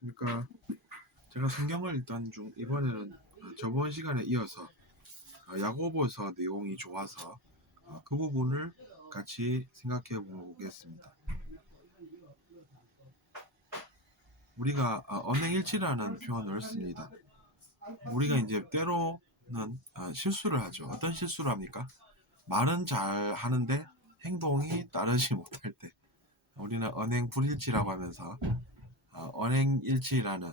그러니까 제가 성경을 읽던 중 이번에는 저번 시간에 이어서 야고보서 내용이 좋아서 그 부분을 같이 생각해 보겠습니다. 우리가 언행일치라는 표현을 씁니다. 우리가 이제 때로는 실수를 하죠. 어떤 실수를 합니까? 말은 잘 하는데 행동이 따르지 못할 때 우리는 언행불일치라고 하면서 언행일치라는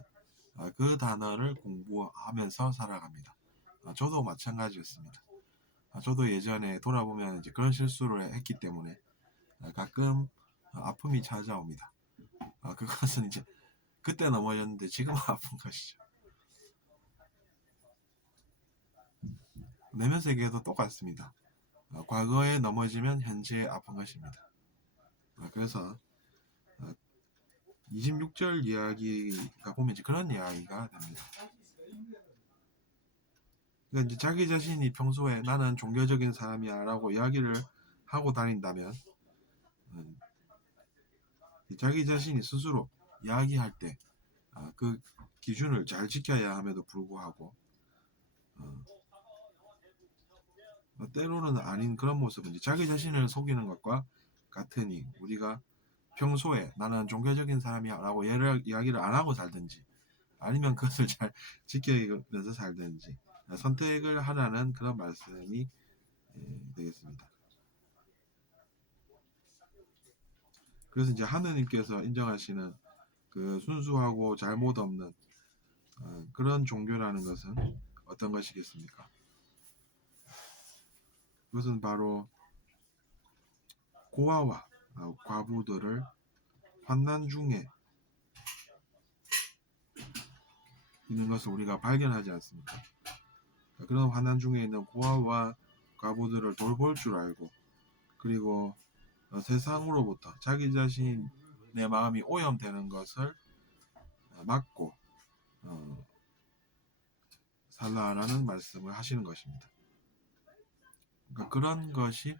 그 단어를 공부하면서 살아갑니다. 저도 마찬가지였습니다. 저도 예전에 돌아보면 이제 그런 실수를 했기 때문에 가끔 아픔이 찾아옵니다. 그것은 이제 그때 넘어졌는데 지금은 아픈 것이죠. 내면 세계도 똑같습니다. 과거에 넘어지면 현재에 아픈 것입니다. 그래서 26절 이야기가 보면 이제 그런 이야기가 됩니다. 그러니까 이제 자기 자신이 평소에 나는 종교적인 사람이야 라고 이야기를 하고 다닌다면 자기 자신이 스스로 이야기할 때 그 기준을 잘 지켜야 함에도 불구하고 때로는 아닌 그런 모습은 이제 자기 자신을 속이는 것과 같으니 우리가 평소에 나는 종교적인 사람이야 라고 이야기를 안 하고 살든지 아니면 그것을 잘 지키면서 살든지 선택을 하라는 그런 말씀이 되겠습니다. 그래서 이제 하느님께서 인정하시는 그 순수하고 잘못 없는 그런 종교라는 것은 어떤 것이겠습니까? 그것은 바로 고아와 과부들을 환난 중에 있는 것을 우리가 발견하지 않습니까? 그런 환난 중에 있는 고아와 과부들을 돌볼 줄 알고 그리고 세상으로부터 자기 자신의 마음이 오염되는 것을 막고 살라라는 말씀을 하시는 것입니다. 그러니까 그런 것이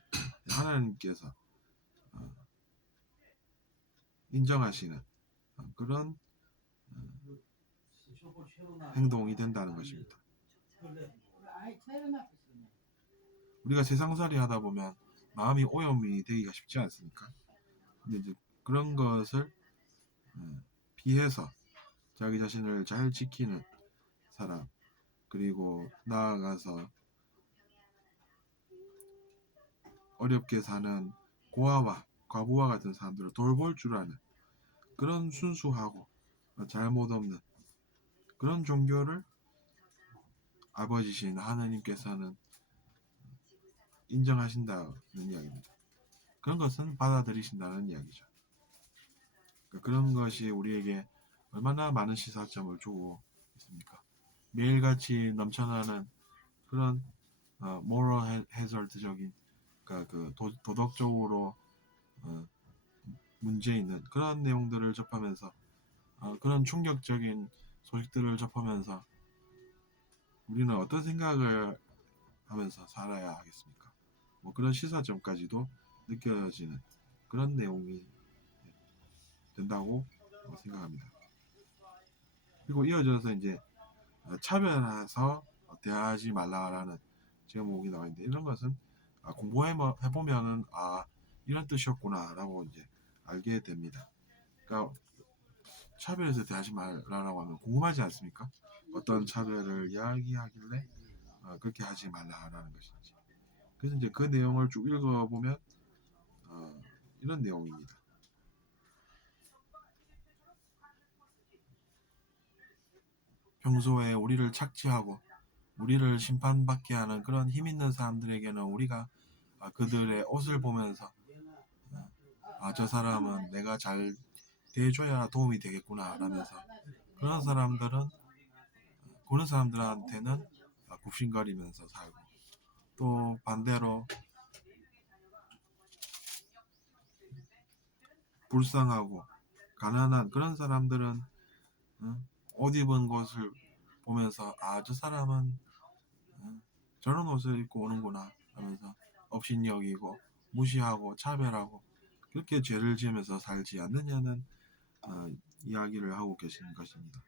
하나님께서 인정하시는 그런 행동이 된다는 것입니다. 우리가 세상살이 하다 보면 마음이 오염이 되기가 쉽지 않습니까? 근데 이제 그런 것을 피해서 자기 자신을 잘 지키는 사람 그리고 나아가서 어렵게 사는 고아와 과부와 같은 사람들을 돌볼 줄 아는 그런 순수하고 잘못 없는 그런 종교를 아버지신 하나님께서는 인정하신다는 이야기입니다. 그런 것은 받아들이신다는 이야기죠. 그런 것이 우리에게 얼마나 많은 시사점을 주고 있습니까? 매일같이 넘쳐나는 그런 moral hazard적인 그러니까 그 도덕적으로 문제 있는 그런 내용들을 접하면서 그런 충격적인 소식들을 접하면서 우리는 어떤 생각을 하면서 살아야 하겠습니까? 뭐 그런 시사점까지도 느껴지는 그런 내용이 된다고 생각합니다. 그리고 이어져서 이제 차별해서 대하지 말라라는 제목이 나와 있는데 이런 것은 공부해보면은 이런 뜻이었구나라고 이제 알게 됩니다. 그러니까 차별해서 대하지 말라라고 하면 궁금하지 않습니까? 어떤 차별을 이야기하길래 그렇게 하지 말라라는 것인지. 그래서 이제 그 내용을 쭉 읽어보면 이런 내용입니다. 평소에 우리를 착취하고 우리를 심판받게 하는 그런 힘 있는 사람들에게는 우리가 그들의 옷을 보면서 저 사람은 내가 잘 대해줘야 도움이 되겠구나 라면서 그런 사람들한테는 굽신거리면서 살고 또 반대로 불쌍하고 가난한 그런 사람들은 옷 입은 것을 보면서 저 사람은 저런 옷을 입고 오는구나 하면서 업신여기고 무시하고 차별하고 그렇게 죄를 지으면서 살지 않느냐는 이야기를 하고 계신 것입니다.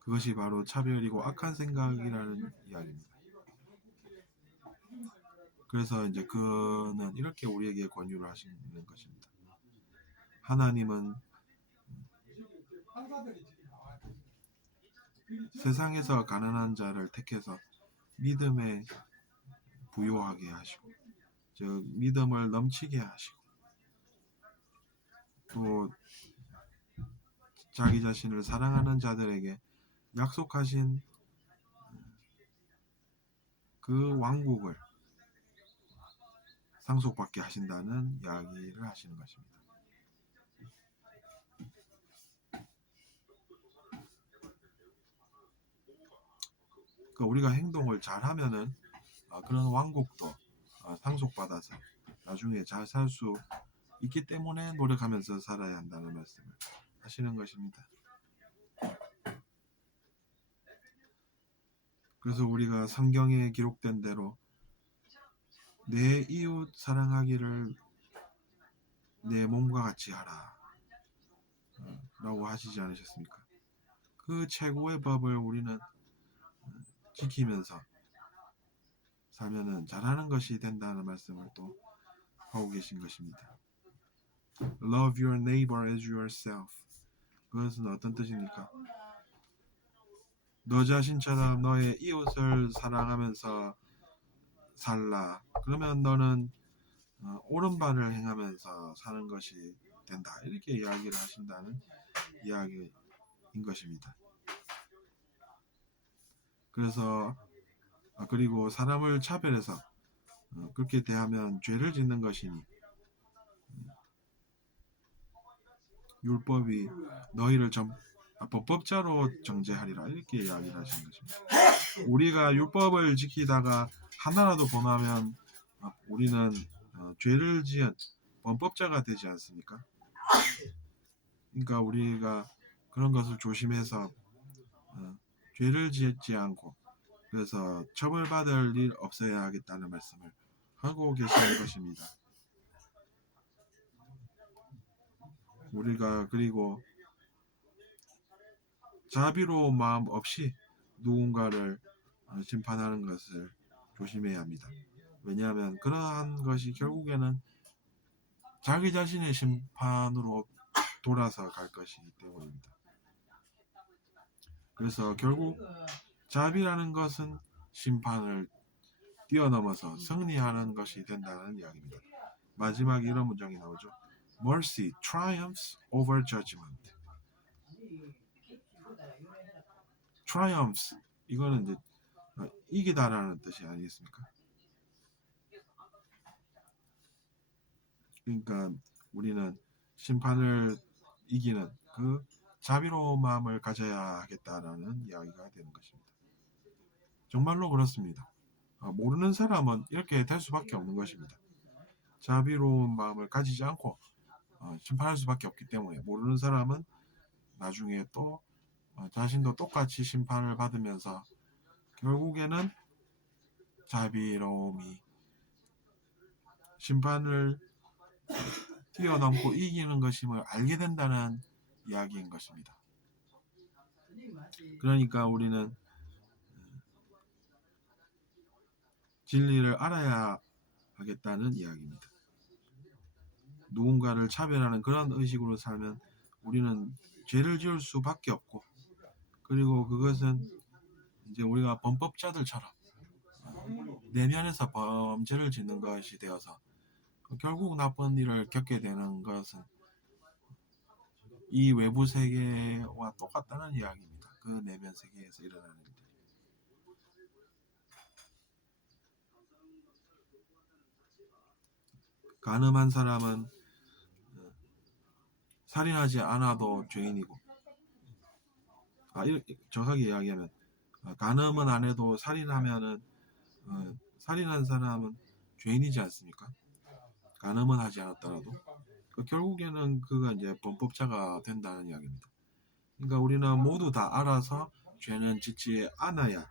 그것이 바로 차별이고 악한 생각이라는 이야기입니다. 그래서 이제 그는 이렇게 우리에게 권유를 하시는 것입니다. 하나님은 세상에서 가난한 자를 택해서 믿음에 부요하게 하시고, 즉 믿음을 넘치게 하시고, 또 자기 자신을 사랑하는 자들에게 약속하신 그 왕국을 상속받게 하신다는 이야기를 하시는 것입니다. 그러니까 우리가 행동을 잘하면은 그런 왕국도 상속받아서 나중에 잘 살 수 있기 때문에 노력하면서 살아야 한다는 말씀을 하시는 것입니다. 그래서 우리가 성경에 기록된 대로 내 이웃 사랑하기를 내 몸과 같이 하라 라고 하시지 않으셨습니까? 그 최고의 법을 우리는 지키면서 살면은 잘하는 것이 된다는 말씀을 또 하고 계신 것입니다. Love your neighbor as yourself. 그것은 어떤 뜻입니까? 너 자신처럼 너의 이웃을 사랑하면서 살라. 그러면 너는 옳은 바를 행하면서 사는 것이 된다. 이렇게 이야기를 하신다는 이야기인 것입니다. 그래서 그리고 사람을 차별해서 그렇게 대하면 죄를 짓는 것이니 율법이 너희를 범법자로 정죄하리라 이렇게 이야기를 하시는 것입니다. 우리가 율법을 지키다가 하나라도 범하면 우리는 죄를 지은 범법자가 되지 않습니까? 그러니까 우리가 그런 것을 조심해서 죄를 짓지 않고 그래서 처벌받을 일 없어야 하겠다는 말씀을 하고 계시는 것입니다. 우리가 그리고 자비로운 마음 없이 누군가를 심판하는 것을 조심해야 합니다. 왜냐하면 그러한 것이 결국에는 자기 자신의 심판으로 돌아서 갈 것이기 때문입니다. 그래서 결국 자비라는 것은 심판을 뛰어넘어서 승리하는 것이 된다는 이야기입니다. 마지막에 이런 문장이 나오죠. Mercy triumphs over judgment. Triumphs 이거는 이제 이기다라는 뜻이 아니겠습니까? 그러니까 우리는 심판을 이기는 그 자비로운 마음을 가져야 하겠다라는 이야기가 되는 것입니다. 정말로 그렇습니다. 모르는 사람은 이렇게 될 수밖에 없는 것입니다. 자비로운 마음을 가지지 않고 심판할 수밖에 없기 때문에 모르는 사람은 나중에 또 자신도 똑같이 심판을 받으면서 결국에는 자비로움이 심판을 뛰어넘고 이기는 것임을 알게 된다는 이야기인 것입니다. 그러니까 우리는 진리를 알아야 하겠다는 이야기입니다. 누군가를 차별하는 그런 의식으로 살면 우리는 죄를 지을 수밖에 없고 그리고 그것은 이제 우리가 범법자들처럼 내면에서 범죄를 짓는 것이 되어서 결국 나쁜 일을 겪게 되는 것은 이 외부 세계와 똑같다는 이야기입니다. 그 내면 세계에서 일어나는 일들. 간음한 사람은 살인하지 않아도 죄인이고 정확하게 이야기하면 간음은 안 해도 살인하면은 살인한 사람은 죄인이지 않습니까? 간음은 하지 않았더라도 결국에는 그가 이제 범법자가 된다는 이야기입니다. 그러니까 우리는 모두 다 알아서 죄는 짓지 않아야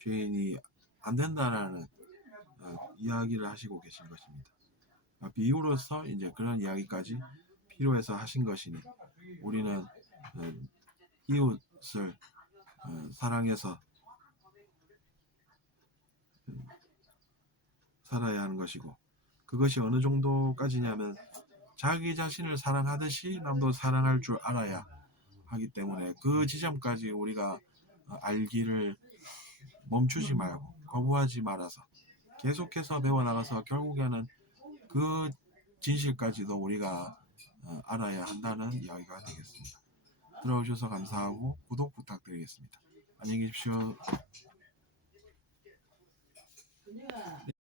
죄인이 안 된다라는 이야기를 하시고 계신 것입니다. 비유로서 이제 그런 이야기까지 필요해서 하신 것이니 우리는 이웃을 사랑해서 살아야 하는 것이고, 그것이 어느 정도까지냐면 자기 자신을 사랑하듯이 남도 사랑할 줄 알아야 하기 때문에 그 지점까지 우리가 알기를 멈추지 말고 거부하지 말아서 계속해서 배워나가서 결국에는 그 진실까지도 우리가 알아야 한다는 이야기가 되겠습니다. 들어오셔서 감사하고 구독 부탁드리겠습니다. 안녕히 계십시오.